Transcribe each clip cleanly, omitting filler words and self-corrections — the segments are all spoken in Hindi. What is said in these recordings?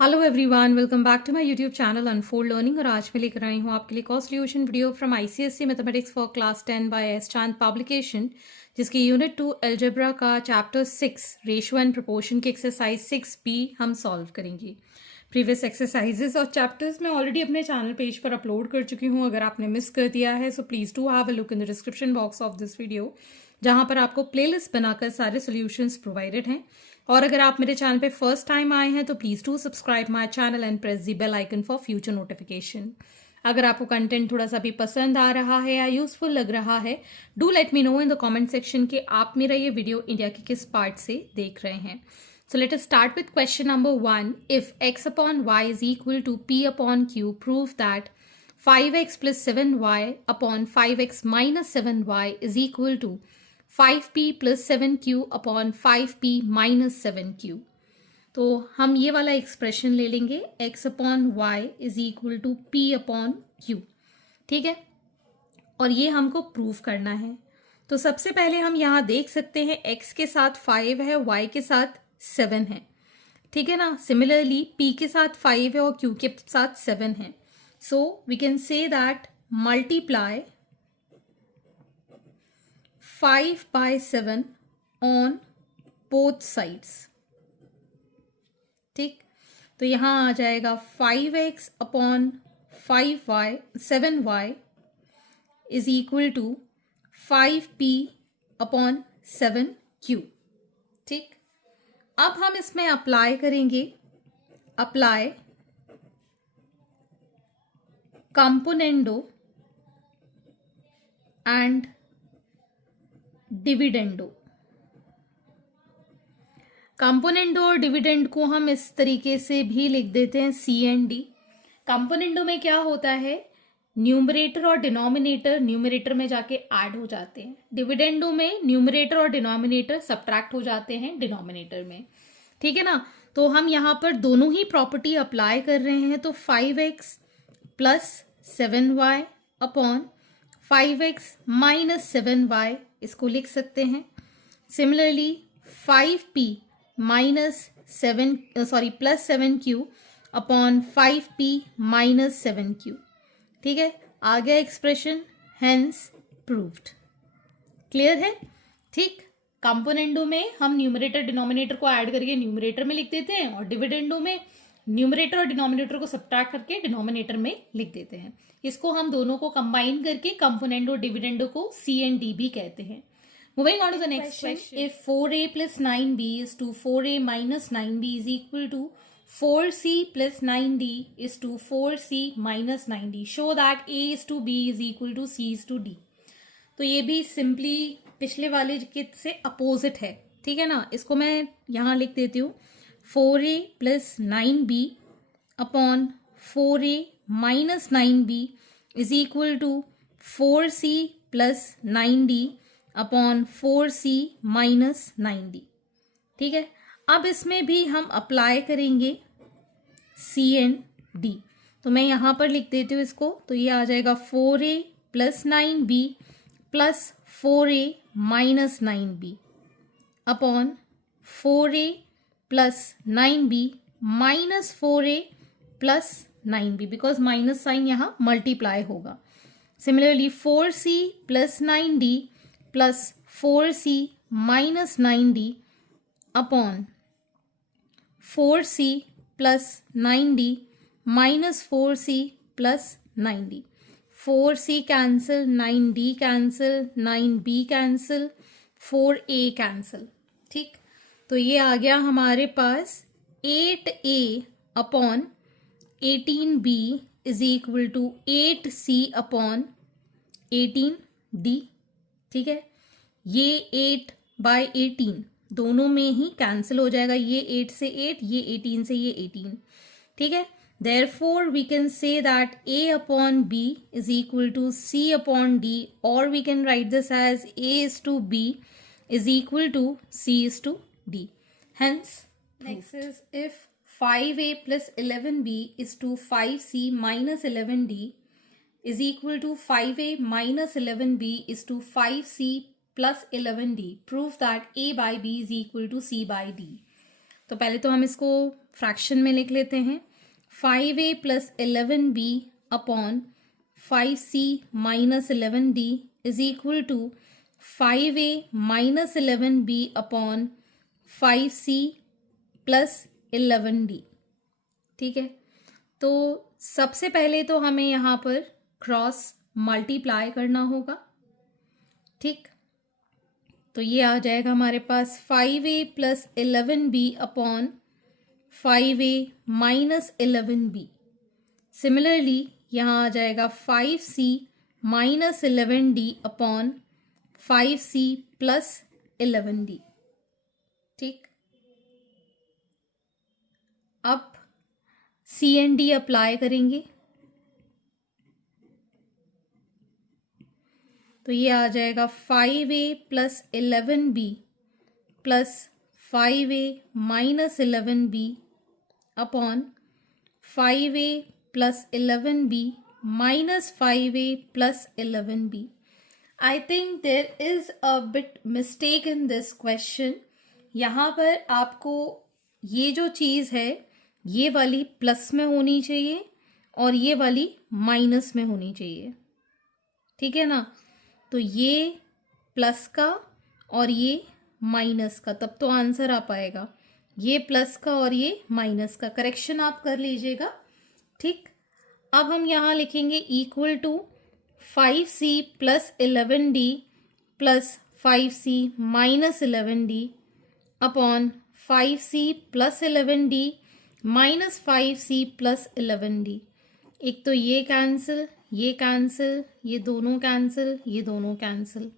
Hello everyone, welcome back to my YouTube channel unfold learning. और आज मैं लेकर आई हूँ आपके लिए cost solution video from ICSE mathematics for class 10 by S Chand publication, जिसकी यूनिट 2 अलजेब्रा का चैप्टर 6 रेशियो एंड प्रोपोर्शन की एक्सरसाइज 6B हम सॉल्व करेंगे। प्रीवियस एक्सरसाइजेस और चैप्टर्स मैं ऑलरेडी अपने चैनल पेज पर अपलोड कर चुकी हूँ। अगर आपने मिस कर दिया है so please do have a look in the description box of this video, जहाँ पर आपको प्लेलिस्ट बनाकर सारे सॉल्यूशंस प्रोवाइडेड हैं। और अगर आप मेरे चैनल पे फर्स्ट टाइम आए हैं तो please do subscribe my channel and press the bell icon for future notification. अगर आपको कंटेंट थोड़ा सा भी पसंद आ रहा है या यूजफुल लग रहा है, do let me know in the comment section कि आप मेरा ये वीडियो इंडिया के किस पार्ट से देख रहे हैं। So let us start with question number 1. If x upon y is equal to p upon q, prove that 5x plus 7y upon 5x minus 7y is equal to 5p plus 7q upon 5p minus 7q. तो हम ये वाला एक्सप्रेशन ले लेंगे, x upon y is equal to p upon q। ठीक है, और ये हमको प्रूव करना है। तो सबसे पहले हम यहाँ देख सकते हैं x के साथ 5 है, y के साथ 7 है। ठीक है ना। सिमिलरली p के साथ 5 है और q के साथ 7 है। So we can say that multiply 5 by 7 on both sides. ठीक, तो यहाँ आ जाएगा 5x upon 5y 7y is equal to 5p upon 7q। ठीक, अब हम इसमें अप्लाई करेंगे, apply componendo and dividendo. Componendo और डिविडेंड को हम इस तरीके से भी लिख देते हैं सी एंड डी। कंपोनेंडो में क्या होता है, न्यूमरेटर और डिनोमिनेटर न्यूमरेटर में जाके ऐड हो जाते हैं। डिविडेंडो में न्यूमरेटर और डिनोमिनेटर सब्ट्रैक्ट हो जाते हैं डिनोमिनेटर में। ठीक है ना। तो हम यहाँ पर दोनों ही प्रॉपर्टी अप्लाई कर रहे हैं। तो 5x plus 7y upon 5x minus 7y इसको लिख सकते हैं। Similarly 5p minus 7 plus 7q upon 5p minus 7q। ठीक है, आ गया एक्सप्रेशन, हेंस प्रूव्ड। क्लियर है। ठीक, कंपोनेंडो में हम न्यूमरेटर डिनोमिनेटर को ऐड करके न्यूमरेटर में लिख देते हैं और डिविडेंडो में न्यूमरेटर और डिनोमिनेटर को सब्ट्रैक्ट करके डिनोमिनेटर में लिख देते हैं। इसको हम दोनों को कंबाइन करके कंपोनेंडो डिविडेंडो को सी एंड डी भी कहते हैं। Moving on to the next question, if 4a plus 9b is to 4a minus 9b is equal to 4c plus 9d is to 4c minus 9d, show that a is to b is equal to c is to d। तो ये भी सिंपली पिछले वाले के से अपोजिट है। ठीक है ना। इसको मैं यहाँ लिख देती हूँ 4a plus 9b upon 4a minus 9b is equal to 4c plus 9d upon 4c minus 9d। ठीक है, अब इसमें भी हम अप्लाई करेंगे c एंड d। तो मैं यहाँ पर लिख देती हूँ इसको। तो ये आ जाएगा 4a plus 9b plus 4a minus 9b upon 4a plus 9b minus 4a plus 9b, because minus sign यहाँ मल्टीप्लाई होगा। Similarly 4c plus 9d plus 4c minus 9d upon 4c plus 9d minus 4c plus 9d। 4c cancel, 9d cancel, 9b cancel, 4a cancel. ठीक, तो ये आ गया हमारे पास 8a upon 18b is equal to 8c upon 18d। ठीक है, ये 8 बाय 18 दोनों में ही कैंसिल हो जाएगा। ये 8 से 8, ये 18 से ये 18। ठीक है, therefore we can say that a upon b is equal to c upon d, or we can write this as a is to b is equal to c is to d. Hence, next is if 5a plus 11b is to 5c minus 11d is equal to 5a minus 11b is to 5c plus 11d, prove that a by b is equal to c by d। तो पहले तो हम इसको फ्रैक्शन में लिख लेते हैं. 5a plus 11b upon 5c minus 11d is equal to 5a minus 11b upon 5c plus 11d. ठीक है, तो सबसे पहले तो हमें यहाँ पर क्रॉस मल्टीप्लाई करना होगा. ठीक, तो ये आ जाएगा हमारे पास 5a plus 11b upon 5a minus 11b. Similarly यहाँ आ जाएगा 5c minus 11d upon 5c plus 11d. ठीक, अब सी एंड डी अप्लाई करेंगे तो ये आ जाएगा 5a plus 11b plus 5a minus 11b upon 5a plus 11b minus 5a plus 11b. I think there is a bit mistake in this question. यहाँ पर आपको ये जो चीज़ है ये वाली प्लस में होनी चाहिए और ये वाली माइनस में होनी चाहिए. ठीक है ना, तो ये प्लस का और ये माइनस का, तब तो आंसर आ पाएगा. ये प्लस का और ये माइनस का, करेक्शन आप कर लीजिएगा. ठीक, अब हम यहाँ लिखेंगे equal to 5c plus 11d plus 5c minus 11d upon 5c plus 11d minus 5c plus 11d. एक तो ये कैंसिल, ये कैंसिल, ये दोनों कैंसिल, ये दोनों cancel.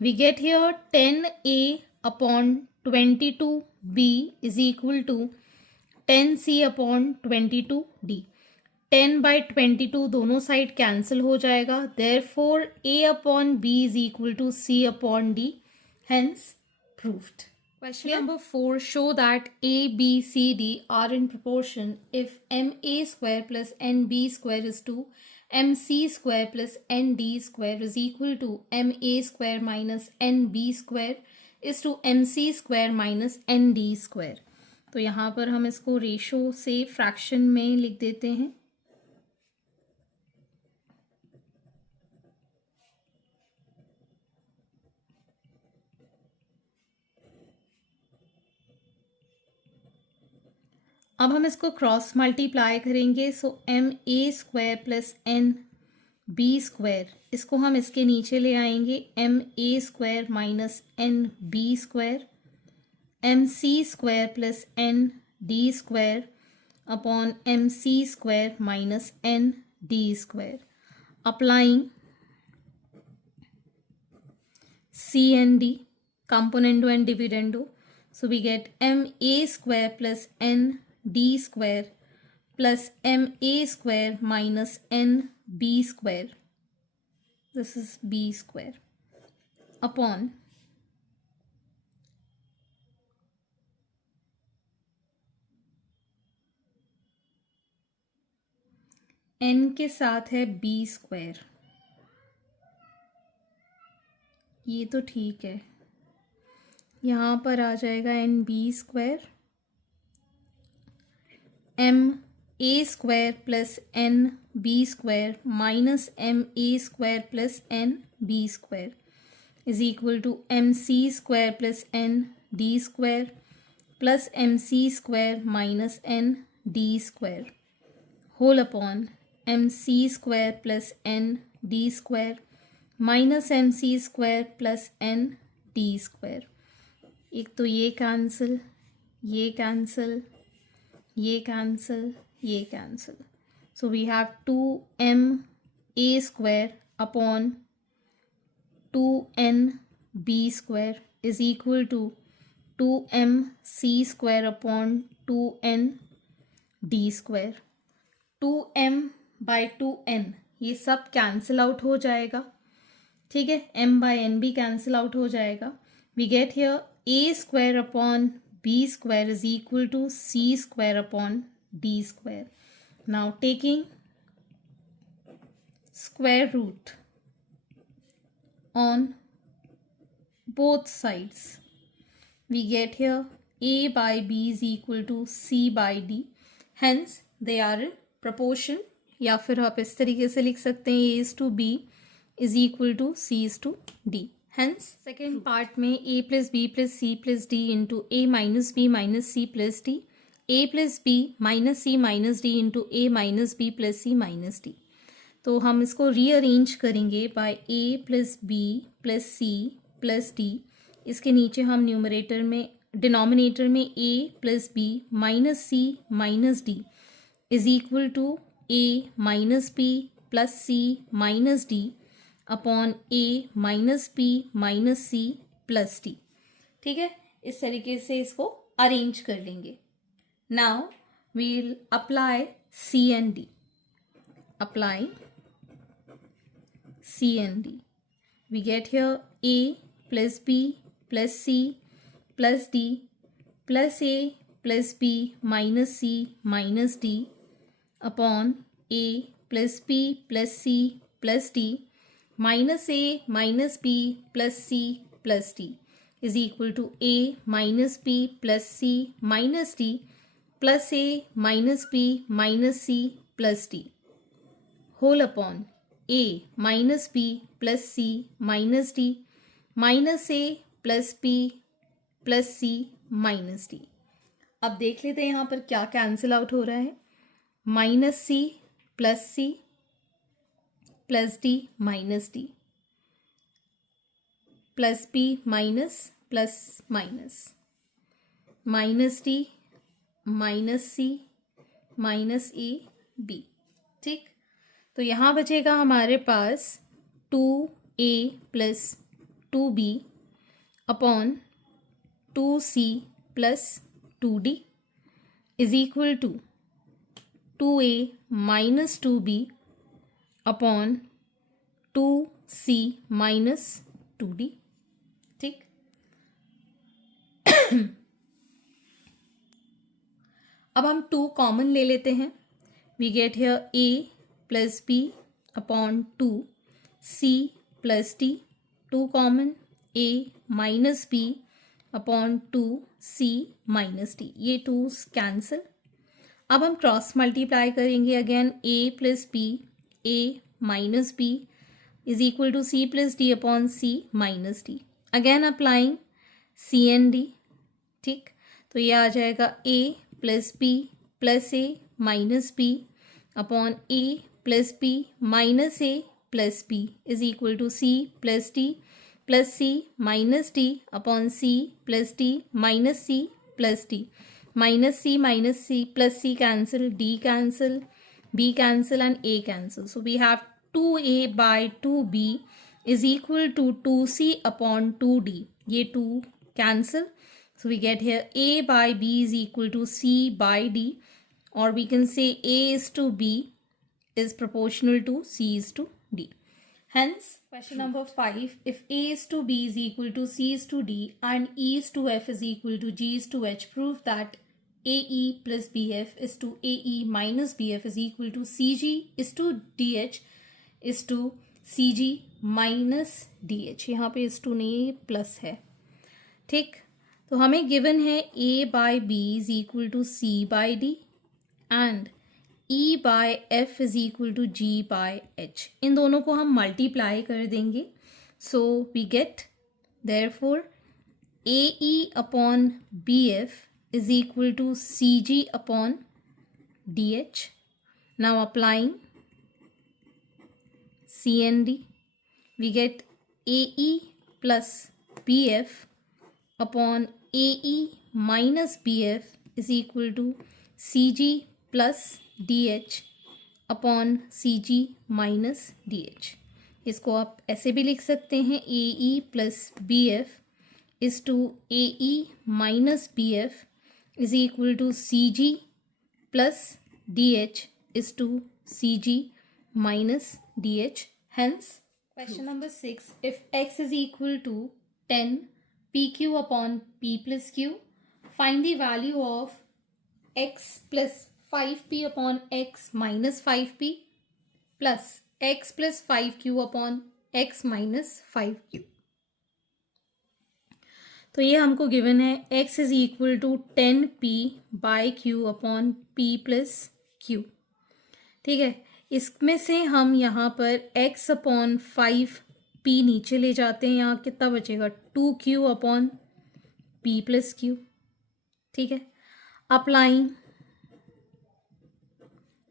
We get here 10a upon 22b is equal to 10c upon 22d. 10 by 22 दोनों साइड कैंसिल हो जाएगा. Therefore a upon b is equal to c upon d. Hence proved. Question number 4. Show that a, b, c, d are in proportion if ma square plus nb square is to mc square plus nd square is equal to ma square minus nb square is to mc square minus nd square. तो यहाँ पर हम इसको रेशो से फ्रैक्शन में लिख देते हैं. अब हम इसको क्रॉस मल्टीप्लाई करेंगे. So m a square plus n b square, इसको हम इसके नीचे ले आएंगे. M a square minus n b square m c square plus n d square upon m c square minus n d square. Applying C and D componendo and dividendo. So we get ma square plus n d square plus ma square minus n b square. This is b square upon n के साथ है b square. ये तो ठीक है, यहाँ पर आ जाएगा n b square m a square plus n b square minus m a square plus n b square is equal to m c square plus n d square plus m c square minus n d square whole upon m c square plus n d square minus m c square plus n d square. एक तो ये कैंसिल, ये कैंसिल, ये कैंसिल, ये cancel. So we have 2m a square upon 2n b square is equal to 2m c square upon 2n d square. 2m by 2n ये सब कैंसिल आउट हो जाएगा. ठीक है, m बाई n भी कैंसिल आउट हो जाएगा. We get here a square upon b square is equal to c square upon d square. Now taking square root on both sides, we get here A by B is equal to C by D. Hence they are in proportion. या फिर आप इस तरीके से लिख सकते हैं A is to B is equal to C is to D. Hence second part में A plus B plus C plus D into A minus B minus C plus D, A plus B minus C minus D into A minus B plus C minus D. तो हम इसको रीअरेंज करेंगे by A plus b plus c plus d. इसके नीचे हम न्यूमरेटर में डिनोमिनेटर में A plus b minus c minus d is equal to A minus b plus c minus d upon A minus b minus c plus d. ठीक है, इस तरीके से इसको अरेंज कर लेंगे. Now we'll apply C and D. Applying C and D. We get here A plus B plus C plus D plus A plus B minus C minus D upon A plus B plus C plus D minus A minus B plus C plus D is equal to A minus B plus C minus D plus A minus B minus C plus D whole upon A minus B plus C minus D minus A plus B plus C minus D. अब देख लेते हैं यहाँ पर क्या कैंसिल आउट हो रहा है. Minus c plus d minus d plus b minus plus minus minus d minus c minus a b. ठीक, तो यहाँ बचेगा हमारे पास 2a plus 2b upon 2c plus 2d is equal to 2a minus 2b upon 2c minus 2d. ठीक, अब हम 2 कॉमन ले लेते हैं. We get here a plus b upon 2 c plus d. 2 common a minus b upon 2 c minus d. ये 2 कैंसिल. अब हम क्रॉस मल्टीप्लाई करेंगे again. a plus b a minus b is equal to c plus d upon c minus d. Again applying c and d. ठीक, तो ये आ जाएगा a plus b plus a minus b upon a plus b minus a plus b is equal to c plus d plus c minus d upon c plus d minus c plus d minus c plus c cancel, d cancel, b cancel and a cancel. So we have 2a by 2b is equal to 2c upon 2d. ये 2 cancel. So we get here a by b is equal to c by d, or we can say a is to b is proportional to c is to d. Hence, question number 5, if a is to b is equal to c is to d and e is to f is equal to g is to h, prove that ae plus bf is to ae minus bf is equal to cg is to dh is to cg minus dh. यहाँ पे is to नहीं प्लस है. ठीक, तो हमें गिवन है a by b is equal to c by d and e by f is equal to g by h. इन दोनों को हम मल्टीप्लाई कर देंगे. So we get therefore ae upon bf is equal to cg upon dh. Now applying c and d, we get ae plus bf upon ae minus bf is equal to cg plus dh upon cg minus dh. इसको आप ऐसे भी लिख सकते हैं ae plus bf is to ae minus bf is equal to cg plus dh is to cg minus dh. Hence, question number 6, if x is equal to 10 pq upon p plus q, find the value of x plus 5p upon x minus 5p plus x plus 5q upon x minus 5q. तो ये हमको गिवन है x is equal to 10p by q upon p plus q. ठीक है, इसमें से हम यहाँ पर x अपॉन 5p नीचे ले जाते हैं, यहाँ कितना बचेगा 2q upon p plus q. ठीक है, अप्लाइंग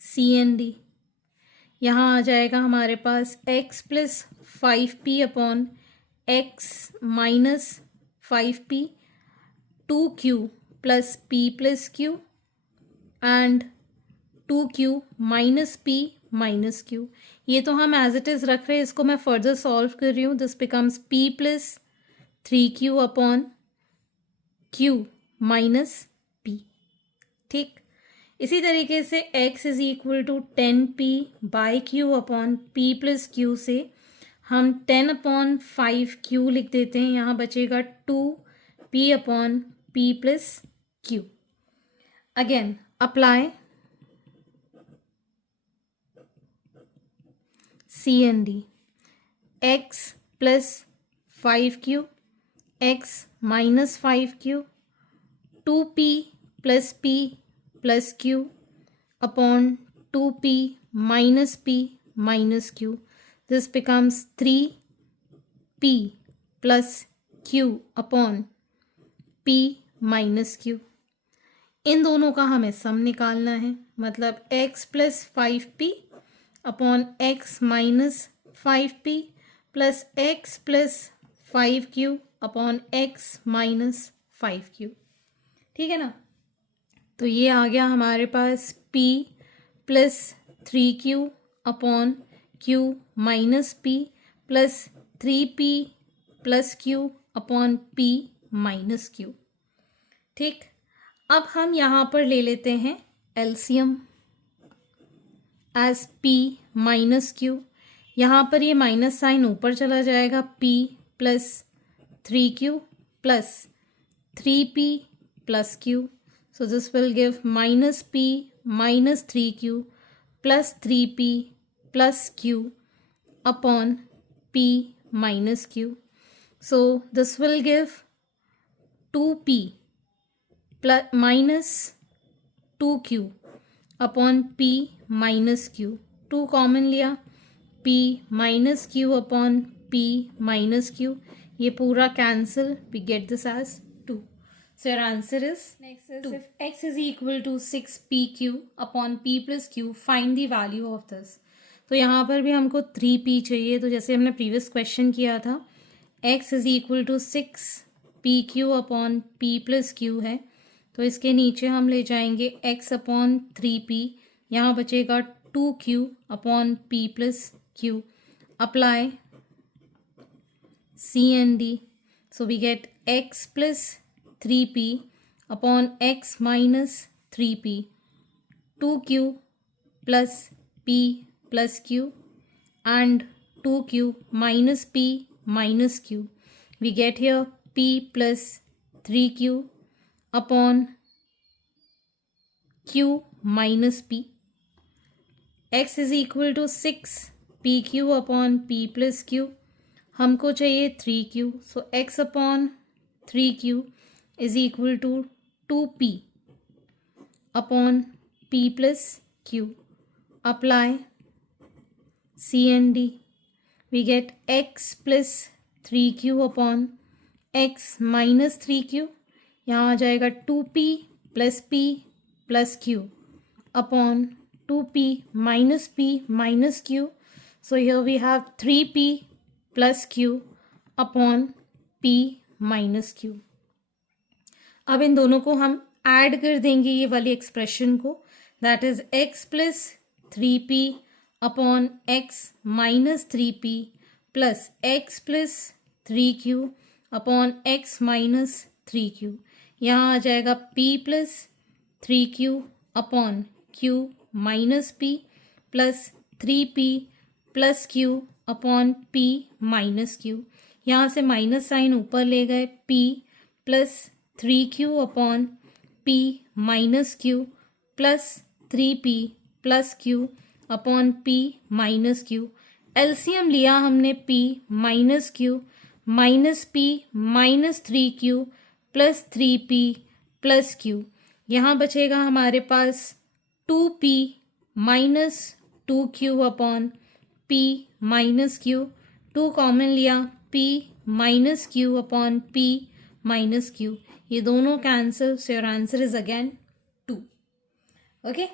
सी एन डी, यहाँ आ जाएगा हमारे पास x plus 5p upon x minus 5p, 2q plus p plus q and 2q minus p minus q। ये तो हम एज इट इज़ रख रहे हैं, इसको मैं फर्दर सॉल्व कर रही हूँ। This becomes p plus 3q upon q minus p। ठीक, इसी तरीके से x is equal to 10p by q upon p plus q से हम 10 अपॉन 5q लिख देते हैं, यहाँ बचेगा 2p upon p plus q. Again apply C and D, x plus 5q, x minus 5q, 2p plus p plus q upon 2p minus p minus q। This becomes 3p plus q upon p minus q। इन दोनों का हमें सम निकालना है, मतलब x plus 5p upon x minus 5p plus x plus 5q upon x minus 5q। ठीक है ना, तो ये आ गया हमारे पास p plus 3q upon q minus p plus 3p plus q upon p minus q। ठीक, अब हम यहाँ पर ले लेते हैं LCM as p minus q। यहाँ पर ये माइनस साइन ऊपर चला जाएगा, p plus 3q plus 3p plus q। So this will give minus p minus 3q plus 3p plus q upon p minus q. So this will give 2p plus minus 2q upon p minus q. 2 common लिया, p minus q upon p minus q, ये पूरा cancel, we get this as 2. So your answer is next is 2. If x is equal to 6pq upon p plus q, find the value of this. तो यहाँ पर भी हमको 3p चाहिए, तो जैसे हमने प्रीवियस क्वेश्चन किया था, x is equal to 6pq upon p plus q है, तो इसके नीचे हम ले जाएंगे x अपॉन 3p, यहाँ बचेगा 2q upon p plus q। Apply C and D, so we get x plus 3p upon x minus 3p, 2q plus p plus q and 2q minus p minus q. We get here p plus 3q upon q minus p. x is equal to 6pq upon p plus q. हमको चाहिए 3q, so x upon 3q is equal to 2p upon p plus q. Apply CND. We get x plus 3q upon x minus 3q. यहाँ आ जाएगा 2p plus p plus q upon 2p minus q. So here we have 3p plus q upon p minus q. अब इन दोनों को हम ऐड कर देंगे ये वाली एक्सप्रेशन को, that is x plus 3p upon x minus 3p plus x plus 3q upon x minus 3q. यहाँ आ जाएगा p plus 3q upon q minus p plus 3p plus q upon p minus q. यहाँ से माइनस साइन ऊपर ले गए, p plus 3q upon p minus q plus 3p plus q upon p minus q. LCM लिया हमने p minus q minus P minus 3q plus 3p plus q। यहाँ बचेगा हमारे पास 2p minus 2q upon p minus q। 2 common लिया, p minus q upon p minus q। ये दोनों cancel, so your answer is again 2। Okay,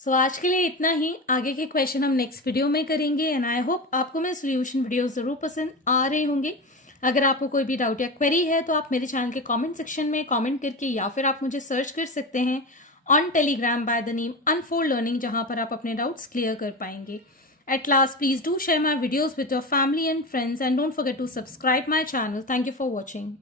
so आज के लिए इतना ही। आगे के क्वेश्चन हम नेक्स्ट वीडियो में करेंगे एंड आई होप आपको मेरे सोल्यूशन वीडियो जरूर पसंद आ रहे होंगे। अगर आपको कोई भी डाउट या क्वेरी है तो आप मेरे चैनल के कमेंट सेक्शन में कमेंट करके या फिर आप मुझे सर्च कर सकते हैं on Telegram by the name unfold learning, जहां पर आप अपने डाउट्स क्लियर कर पाएंगे। At last, please do share my videos with your family and friends and don't forget to subscribe my channel. Thank you for watching.